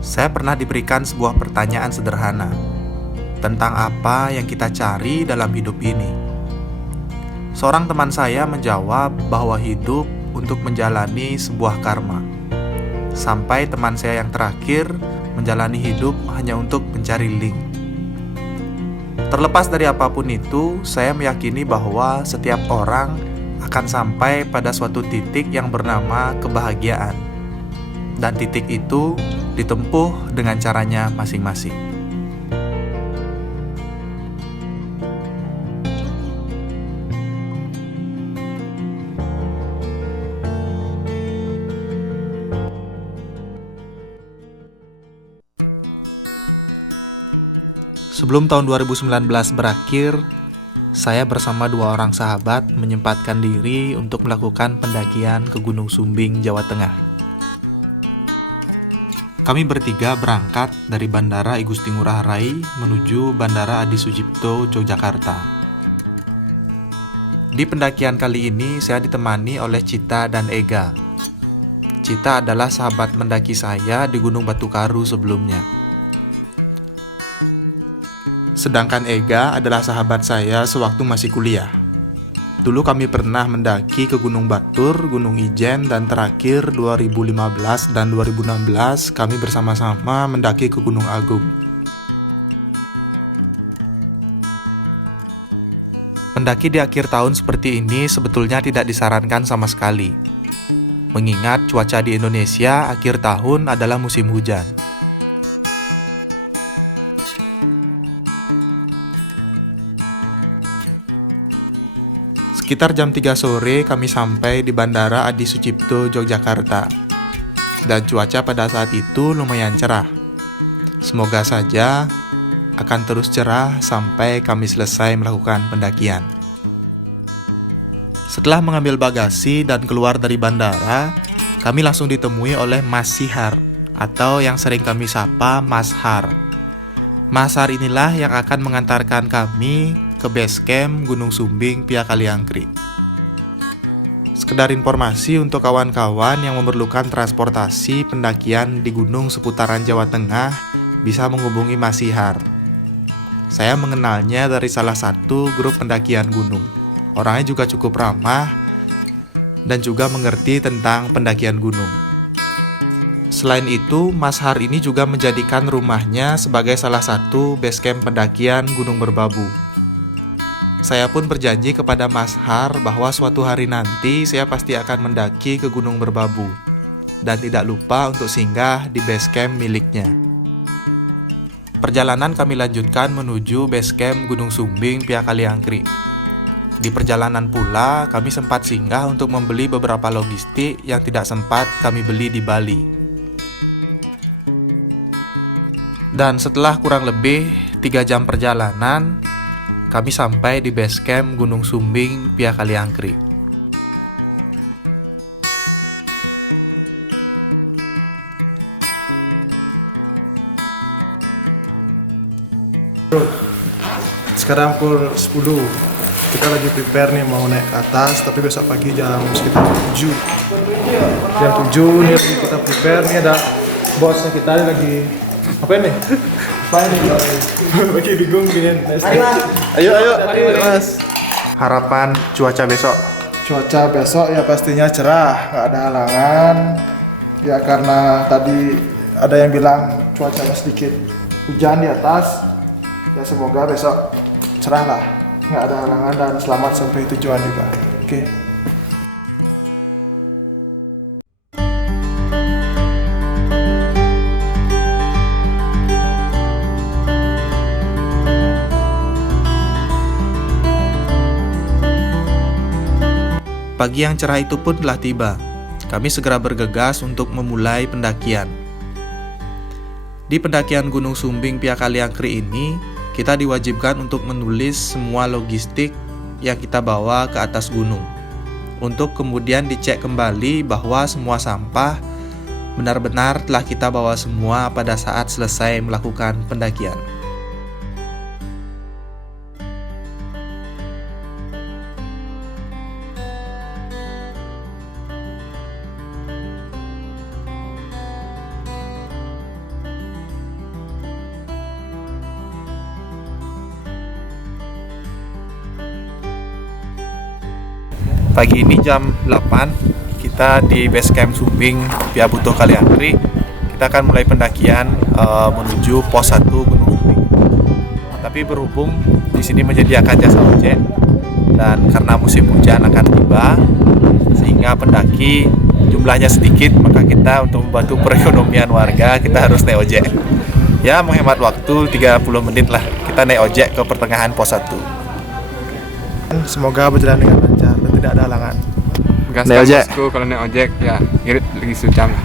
Saya pernah diberikan sebuah pertanyaan sederhana tentang apa yang kita cari dalam hidup ini. Seorang teman saya menjawab bahwa hidup untuk menjalani sebuah karma. Sampai teman saya yang terakhir menjalani hidup hanya untuk mencari link. Terlepas dari apapun itu, saya meyakini bahwa setiap orang akan sampai pada suatu titik yang bernama kebahagiaan. Dan titik itu ditempuh dengan caranya masing-masing. Sebelum tahun 2019 berakhir, saya bersama 2 orang sahabat menyempatkan diri untuk melakukan pendakian ke Gunung Sumbing, Jawa Tengah. Kami bertiga berangkat dari Bandara I Gusti Ngurah Rai menuju Bandara Adi Sucipto, Yogyakarta. Di pendakian kali ini saya ditemani oleh Cita dan Ega. Cita adalah sahabat mendaki saya di Gunung Batu Karu sebelumnya. Sedangkan Ega adalah sahabat saya sewaktu masih kuliah. Dulu kami pernah mendaki ke Gunung Batur, Gunung Ijen, dan terakhir 2015 dan 2016 kami bersama-sama mendaki ke Gunung Agung. Mendaki di akhir tahun seperti ini sebetulnya tidak disarankan sama sekali. Mengingat cuaca di Indonesia akhir tahun adalah musim hujan. Sekitar jam 3 sore kami sampai di Bandara Adi Sucipto, Yogyakarta. Dan cuaca pada saat itu lumayan cerah. Semoga saja akan terus cerah sampai kami selesai melakukan pendakian. Setelah mengambil bagasi dan keluar dari bandara, kami langsung ditemui oleh Mas Sihar, atau yang sering kami sapa Mas Har. Mas Har inilah yang akan mengantarkan kami ke base camp Gunung Sumbing Pia Kaliangkri. Sekedar informasi untuk kawan-kawan yang memerlukan transportasi pendakian di gunung seputaran Jawa Tengah, bisa menghubungi Mas Sihar. Saya mengenalnya dari salah satu grup pendakian gunung. Orangnya juga cukup ramah dan juga mengerti tentang pendakian gunung. Selain itu, Mas Har ini juga menjadikan rumahnya sebagai salah satu base camp pendakian Gunung Merbabu. Saya pun berjanji kepada Mas Har bahwa suatu hari nanti saya pasti akan mendaki ke Gunung Merbabu dan tidak lupa untuk singgah di base camp miliknya. Perjalanan kami lanjutkan menuju base camp Gunung Sumbing Pia Kaliangkri. Di perjalanan pula kami sempat singgah untuk membeli beberapa logistik yang tidak sempat kami beli di Bali. Dan setelah kurang lebih 3 jam perjalanan, kami sampai di base camp Gunung Sumbing Pia Kaliangkri. Sekarang pukul 10. Kita lagi prepare nih mau naik ke atas, tapi besok pagi jam sekitar 7. Jam 7 nih lagi kita prepare, nih ada bosnya kita lagi apa ini? Apa ini? Lagi bingung gini. Ayo Mas. Harapan cuaca besok. Cuaca besok ya pastinya cerah, nggak ada halangan. Ya karena tadi ada yang bilang cuacanya sedikit hujan di atas. Ya semoga besok cerah lah, nggak ada halangan dan selamat sampai tujuan juga. Oke. Pagi yang cerah itu pun telah tiba. Kami segera bergegas untuk memulai pendakian. Di pendakian Gunung Sumbing Pia Kaliangkri ini, kita diwajibkan untuk menulis semua logistik yang kita bawa ke atas gunung, untuk kemudian dicek kembali bahwa semua sampah benar-benar telah kita bawa semua pada saat selesai melakukan pendakian. Pagi ini jam 8 kita di base camp Sumbing Pia Butuh Kaliangkri. Kita akan mulai pendakian menuju pos 1 Gunung Sumbing. Tapi berhubung di sini menyediakan jasa ojek dan karena musim hujan akan tiba sehingga pendaki jumlahnya sedikit, maka kita untuk membantu perekonomian warga kita harus naik ojek. Ya, menghemat waktu 30 menit lah kita naik ojek ke pertengahan pos 1. Semoga berjalan dengan lancar dan tidak ada halangan. Naik ojek. Kalau naik ojek ya irit lagi sejam lah.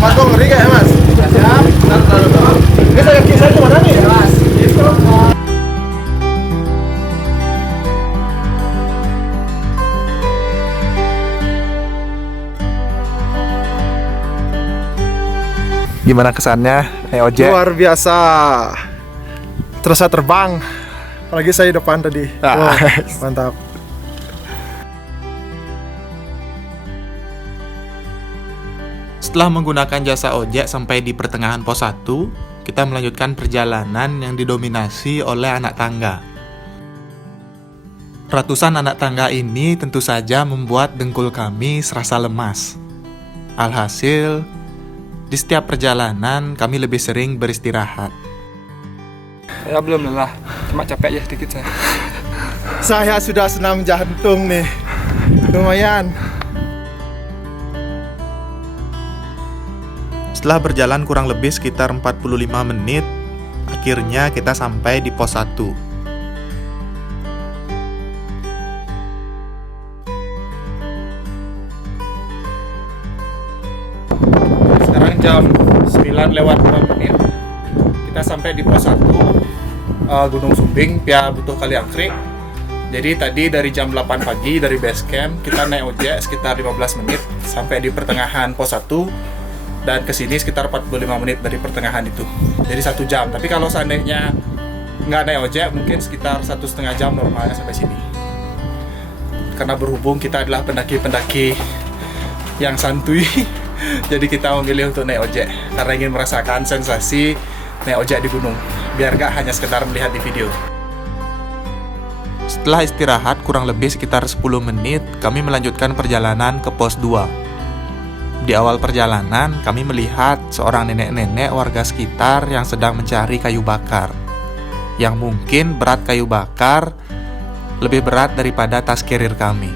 Mas kok ngeri gak ya mas? Siap. Ini saya kisah itu mana nih? Mas. Gimana kesannya naik ojek? Luar biasa. Terasa terbang. Apalagi saya di depan tadi. Wah, mantap. Setelah menggunakan jasa ojek sampai di pertengahan pos 1, kita melanjutkan perjalanan yang didominasi oleh anak tangga. Ratusan anak tangga ini tentu saja membuat dengkul kami serasa lemas. Alhasil, di setiap perjalanan kami lebih sering beristirahat. Saya belum lelah, cuma capek aja sedikit saya. Saya sudah senam jantung nih. Lumayan. Setelah berjalan kurang lebih sekitar 45 menit, akhirnya kita sampai di pos 1. Sekarang jam 9:02, kita sampai di pos 1 Gunung Sumbing Pia Butuh Kaliangkri. Jadi tadi dari jam 8 pagi dari base camp kita naik ojek sekitar 15 menit sampai di pertengahan pos 1 dan kesini sekitar 45 menit dari pertengahan itu. Jadi 1 jam. Tapi kalau seandainya nggak naik ojek mungkin sekitar 1,5 jam normalnya sampai sini. Karena berhubung kita adalah pendaki-pendaki yang santuy, jadi kita memilih untuk naik ojek karena ingin merasakan sensasi naik ojek di gunung, biar gak hanya sekedar melihat di video. Setelah istirahat kurang lebih sekitar 10 menit, kami melanjutkan perjalanan ke pos 2. Di awal perjalanan, kami melihat seorang nenek-nenek warga sekitar yang sedang mencari kayu bakar. Yang mungkin berat kayu bakar lebih berat daripada tas carrier kami.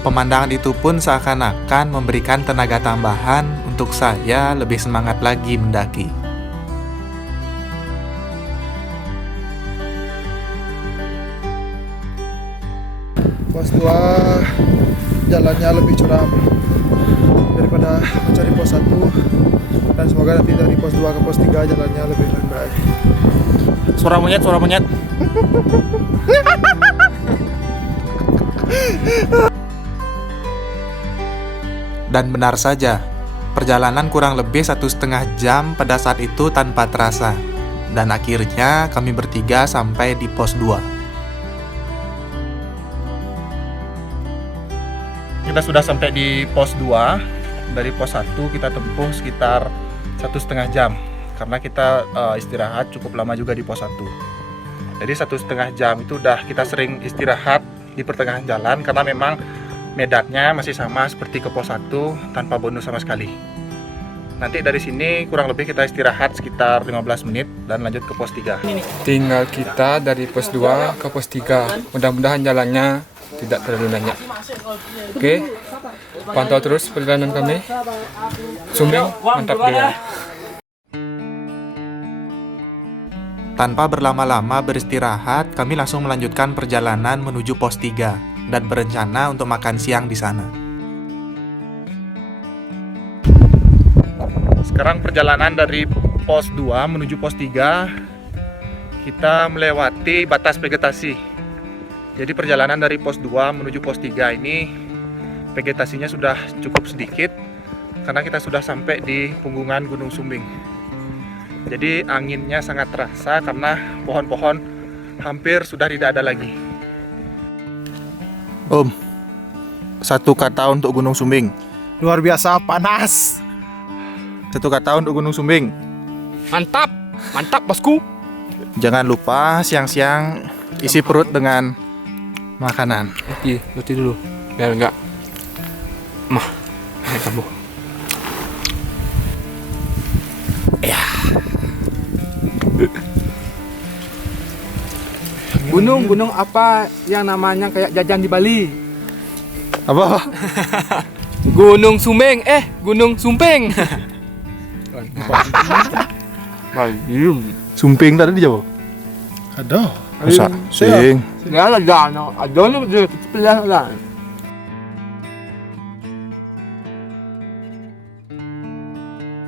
Pemandangan itu pun seakan-akan memberikan tenaga tambahan untuk saya lebih semangat lagi mendaki. Pos 2 jalannya lebih curam daripada mencari pos 1, dan semoga nanti dari pos 2 ke pos 3 jalannya lebih landai. Suara monyet, suara monyet. Dan benar saja, perjalanan kurang lebih 1,5 jam pada saat itu tanpa terasa. Dan akhirnya kami bertiga sampai di pos 2. Kita sudah sampai di pos 2. Dari pos 1 kita tempuh sekitar 1,5 jam karena kita istirahat cukup lama juga di pos 1. Jadi 1,5 jam itu udah kita sering istirahat di pertengahan jalan karena memang medannya masih sama seperti ke pos 1 tanpa bonus sama sekali. Nanti dari sini kurang lebih kita istirahat sekitar 15 menit dan lanjut ke pos 3. Tinggal kita dari pos 2 ke pos 3. Mudah-mudahan jalannya tidak terlalu nanjak. Oke, pantau terus perjalanan kami. Sumbing, mantap dia. Tanpa berlama-lama beristirahat, kami langsung melanjutkan perjalanan menuju pos 3 dan berencana untuk makan siang di sana. Sekarang perjalanan dari pos 2 menuju pos 3, kita melewati batas vegetasi. Jadi perjalanan dari pos 2 menuju pos 3 ini vegetasinya sudah cukup sedikit karena kita sudah sampai di punggungan Gunung Sumbing. Jadi anginnya sangat terasa karena pohon-pohon hampir sudah tidak ada lagi. Satu kata untuk Gunung Sumbing. Luar biasa panas. Satu kata untuk Gunung Sumbing. Mantap, mantap bosku. Jangan lupa siang-siang isi perut dengan makanan. Oke, roti dulu. Biar enggak naik kambuh. Gunung apa yang namanya kayak jajan di Bali? Apa? Gunung Sumbing, Gunung Sumping. Bayum. Sumping tadi di Jawa. Aduh. Masa? Sing. Nggak ada, ada nih betul, pelan lah.